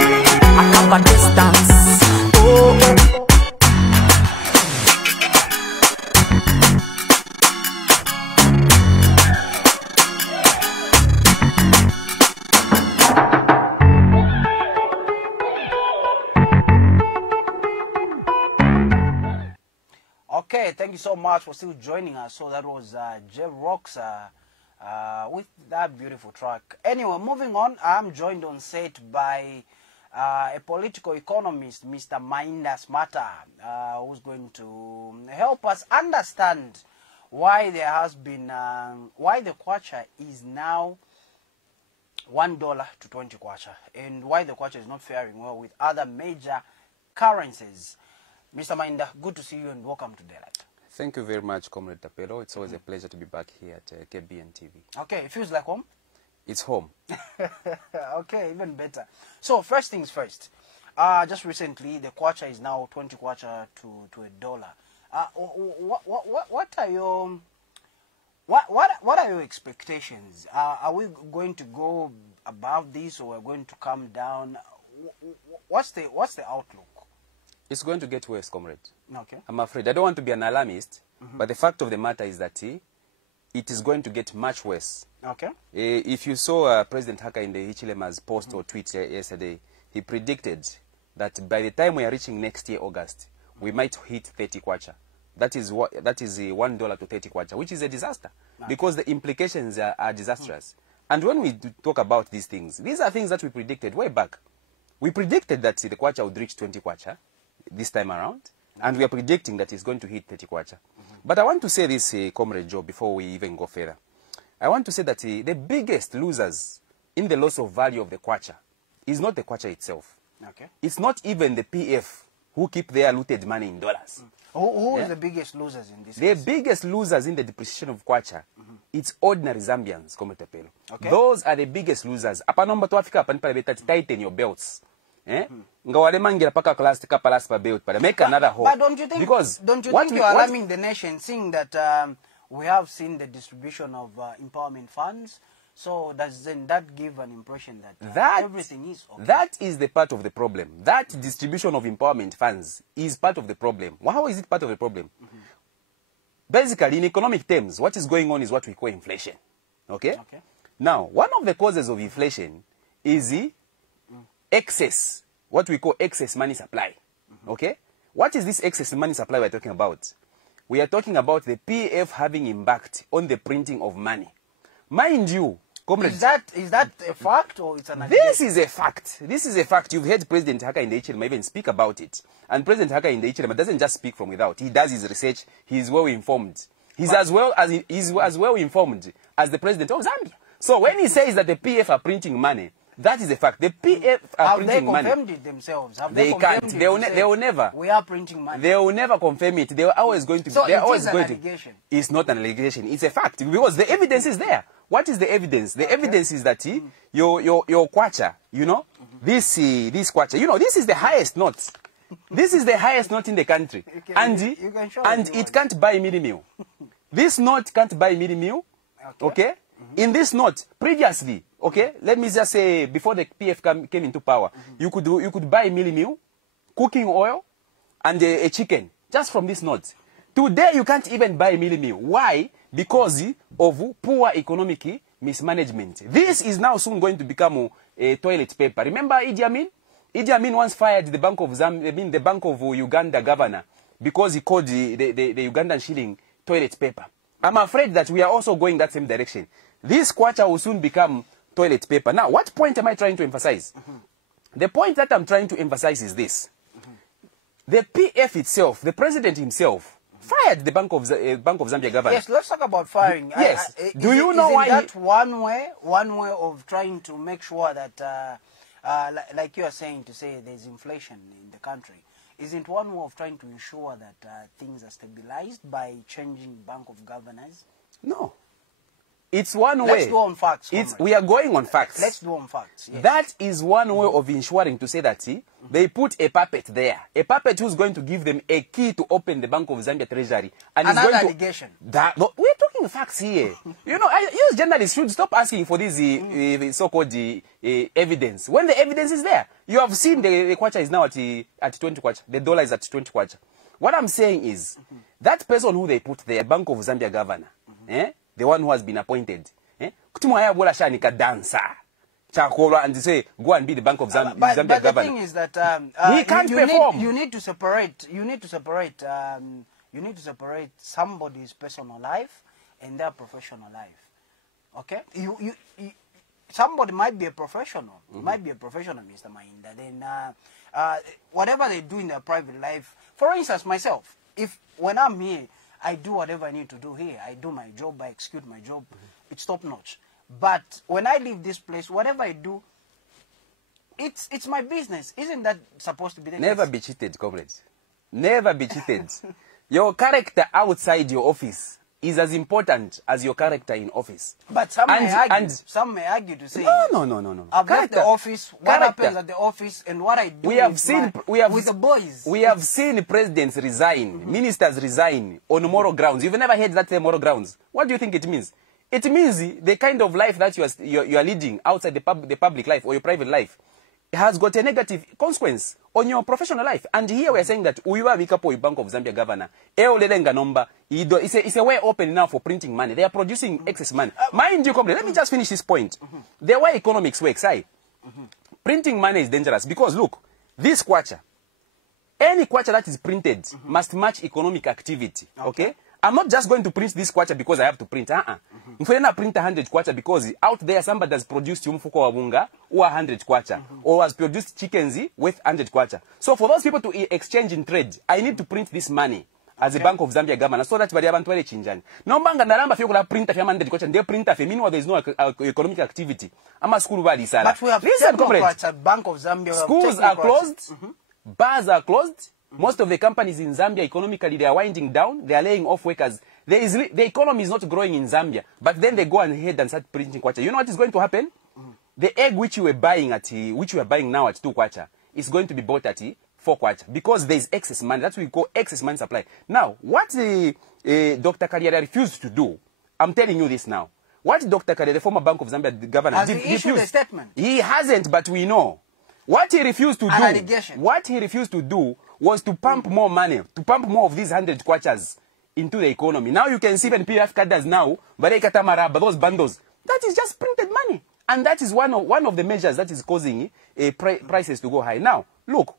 I cover distance. Oh. Okay, thank you so much for still joining us. So that was J-Rocks with that beautiful track. Anyway, moving on, I'm joined on set by a political economist, Mr. Mainda Smarter, who's going to help us understand why there has been, why the kwacha is now $1 to 20 kwacha, and why the kwacha is not faring well with other major currencies. Mr. Mainda, good to see you and welcome to Daylight. Thank you very much, Comrade Tapelo. It's always a pleasure to be back here at KBN TV. Okay, it feels like home? It's home. Okay, even better. So, first things first. Just recently, the kwacha is now 20 kwacha to $1. What are your what are your expectations? Are we going to go above this, or we're going to come down? What's the outlook? It's going to get worse, comrade. Okay. I'm afraid. I don't want to be an alarmist, but the fact of the matter is that it is going to get much worse. Okay. If you saw President Hakainde Hichilema's post or tweet yesterday, he predicted that by the time we are reaching next year, August, we might hit 30 kwacha. That is $1 to 30 kwacha, which is a disaster, because the implications are disastrous. And when we talk about these things, these are things that we predicted way back. We predicted that the kwacha would reach 20 kwacha this time around, and we are predicting that it's going to hit 30 kwacha. But I want to say this, Comrade Joe, before we even go further. I want to say that the biggest losers in the loss of value of the kwacha is not the kwacha itself. Okay. It's not even the PF who keep their looted money in dollars. Who is the biggest losers in this The case? biggest losers in the depreciation of kwacha, it's ordinary Zambians, Comrade Tapelo. Okay. Those are the biggest losers. Apa nomba tuafika hapa nipa beta tighten your belts. Nga wale mangira paka class kapa last pa belt para make another hole. But don't you think? Because don't you think you're alarming the nation, seeing that we have seen the distribution of empowerment funds? So doesn't that give an impression that everything is okay? That is the part of the problem. That distribution of empowerment funds is part of the problem. How is it part of the problem? Basically, in economic terms, what is going on is what we call inflation. Okay? Okay. Now, one of the causes of inflation is the excess, what we call excess money supply. Okay? What is this excess money supply we're talking about? We are talking about the PF having impact on the printing of money. Mind you, comrades, is that a fact, or it's an allegation? this is a fact. This is a fact. You've heard President Hakainde Hichilema even speak about it. And President Hakainde Hichilema doesn't just speak from without. He does his research. He is well informed. He's as well informed as the President of Zambia. So when he says that the PF are printing money, that is a fact. The PF are printing money. Have they confirmed it themselves? Have They can't. They will never. We are printing money. They will never confirm it. They are always going to. So they are it always is an going allegation. It's not an allegation. It's a fact, because the evidence is there. What is the evidence? The evidence is that your kwacha, you know, this kwacha, you know, this is the highest note. This is the highest note in the country, and it can't buy mini meal. This note can't buy mini meal. Okay. In this note, previously, okay, let me just say, before the PF came into power, you could buy mini meal, cooking oil, and a chicken just from this note. Today, you can't even buy mini meal. Why? Because of poor economic mismanagement. This is now soon going to become a toilet paper. Remember Idi Amin? Idi Amin once fired the Bank of the Bank of Uganda governor because he called the Ugandan shilling toilet paper. I'm afraid that we are also going that same direction. This kwacha will soon become toilet paper. Now, what point am I trying to emphasize? The point that I'm trying to emphasize is this. The PF itself, the president himself, fired the Bank of Zambia governor. Yes, let's talk about firing. Yes. Do you know why? That one way of trying to make sure that, like you are saying, to say there's inflation in the country, isn't one way of trying to ensure that things are stabilized by changing Bank of Governors? No. It's one way. Let's go on facts. We are going on facts. Let's go on facts. Yes. That is one way of ensuring to say that they put a puppet there. A puppet who's going to give them a key to open the Bank of Zambia Treasury. And another allegation. We're talking talking facts here. You know, you journalists should stop asking for this so-called evidence. When the evidence is there, you have seen the kwacha is now at 20 kwacha. The dollar is at 20 kwacha. What I'm saying is, that person who they put there, Bank of Zambia governor, the one who has been appointed, kutimwaya bola shanika dancer. Chakora and say go and be the Bank of Zambia but governor. The thing is that he can't perform. You need to separate. You need to separate somebody's personal life and their professional life. Okay, you somebody might be a professional, might be a professional, Mr. Mainda. Then whatever they do in their private life. For instance, myself, if when I'm here, I do whatever I need to do here. I do my job. I execute my job. It's top notch. But when I leave this place, whatever I do, it's my business. Isn't that supposed to be the case? Never be cheated, comrades. Never be cheated. Your character outside your office is as important as your character in office. But some may argue to say, no. I've left the office, what happens at the office, and what I do with the boys. We have seen presidents resign, ministers resign on moral grounds. You've never heard that moral grounds. What do you think it means? It means the kind of life that you are leading outside the public life or your private life has got a negative consequence on your professional life. And here we are saying that Uiwa Bikapo Bank of Zambia governor, it's a way open now for printing money. They are producing excess money. Mind you, let me just finish this point. The way economics works, printing money is dangerous because look, this kwacha, any kwacha that is printed must match economic activity. Okay? I'm not just going to print this kwacha because I have to print. If I print 100 kwacha because out there somebody has produced umfuko wa bunga or 100 kwacha or has produced chickens with 100 kwacha. So for those people to exchange in trade, I need to print this money as a Bank of Zambia governor so that bali abantu bale chinjani. No mbanga nalamba fyo kula printer fya 100 kwacha nde printer fya meanwhile there is no economic activity. Ama school bali sala. But we have technocrats at Bank of Zambia. Schools are closed. Bars are closed. Most of the companies in Zambia, economically, they are winding down. They are laying off workers. The economy is not growing in Zambia. But then they go ahead and start printing kwacha. You know what is going to happen? The egg which you were buying now at 2 kwacha is going to be bought at 4 kwacha because there is excess money. That's what we call excess money supply. Now, what Dr. Kariara refused to do, I'm telling you this now. What Dr. Kariara, the former Bank of Zambia governor, has he issued a statement? He hasn't, but we know. What he refused to do was to pump more money, to pump more of these 100 kwachas into the economy. Now you can see even PF cadres now, but those bundles, that is just printed money. And that is one of the measures that is causing prices to go high. Now, look,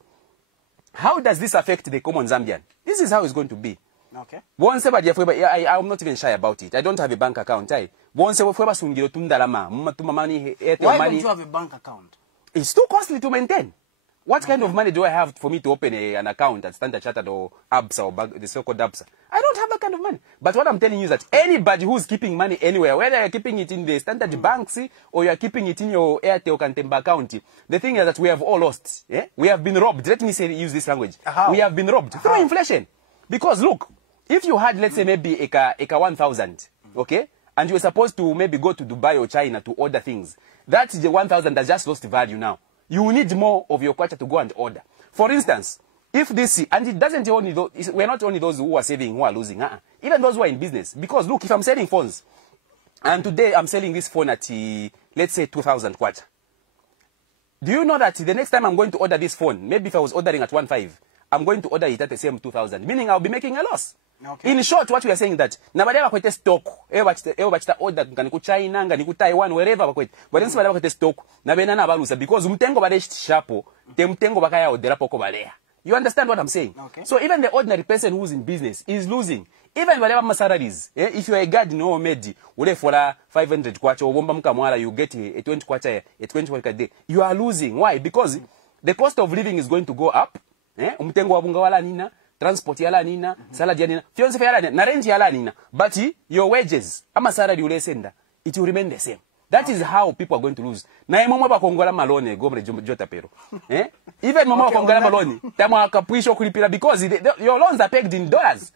how does this affect the common Zambian? This is how it's going to be. Okay. I'm not even shy about it. I don't have a bank account. Why don't you have a bank account? It's too costly to maintain. What kind of money do I have for me to open an account at Standard Chartered or ABSA or the so-called ABSA? I don't have that kind of money. But what I'm telling you is that anybody who's keeping money anywhere, whether you're keeping it in the Standard Banks or you're keeping it in your Airtel Kantemba account, the thing is that we have all lost. Yeah? We have been robbed. Let me use this language. We have been robbed through inflation. Because look, if you had, let's say, maybe Eka 1,000, okay, and you were supposed to maybe go to Dubai or China to order things, that's the 1,000 that just lost value now. You need more of your kwacha to go and order. For instance, if this, and it doesn't only, we're not only those who are saving who are losing, even those who are in business. Because look, if I'm selling phones, and today I'm selling this phone at, let's say, 2,000 kwacha. Do you know that the next time I'm going to order this phone, maybe if I was ordering at 1.5, I'm going to order it at the same 2,000, meaning I'll be making a loss. Okay. In short, what we are saying that nabadi bakwete stock, bachita order ngani China, ngani Taiwan, wherever bakwete. But then somebody bakwete stock, nabena na balusa because umtengo bade shapo, temtengo bakaya odera poko balea. You understand what I'm saying? Okay. So even the ordinary person who's in business is losing. Even whatever salaries, if you are a guard no medi, ule for 500 kwacha, obomba mkamwala, you get a 20 kwacha, a 20 kwacha a day. You are losing. Why? Because the cost of living is going to go up. Umtengo wabunga wala nina. Transport yala nina, salary nina, fiance yala nina, na rent yala nina. But your wages, ama salary ule senda, it will remain the same. That is how people are going to lose. Na mama ba kongola malone gomre jota pero. Even mama ba kongola malone, tamo akapuisho kulipira because your loans are pegged in dollars.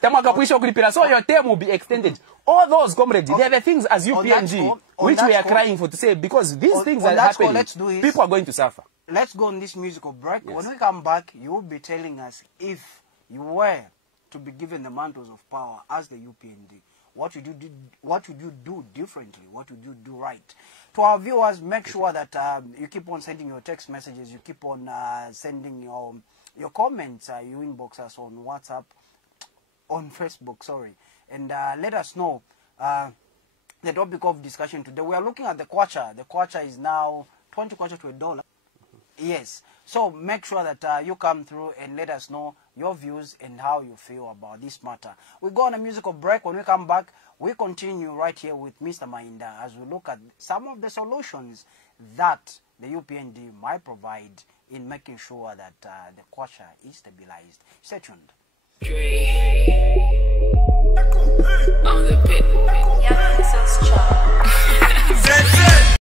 Tamo akapuisho kulipira, so your term will be extended. All those comrades, they are the things as UPNG, which we are crying for to say because these things are happening. People are going to suffer. Let's go on this musical break. Yes. When we come back, you will be telling us if you were to be given the mantles of power as the UPND, What would you do differently? What would you do right? To our viewers, make sure that you keep on sending your text messages. You keep on sending your comments. You inbox us on WhatsApp, on Facebook, sorry. And let us know the topic of discussion today. We are looking at the kwacha. The kwacha is now 20 kwacha to $1. Yes. So make sure that you come through and let us know your views and how you feel about this matter. We go on a musical break. When we come back, we continue right here with Mr. Mainda as we look at some of the solutions that the UPND might provide in making sure that the kwacha is stabilized. Stay tuned. On the pit. Yeah,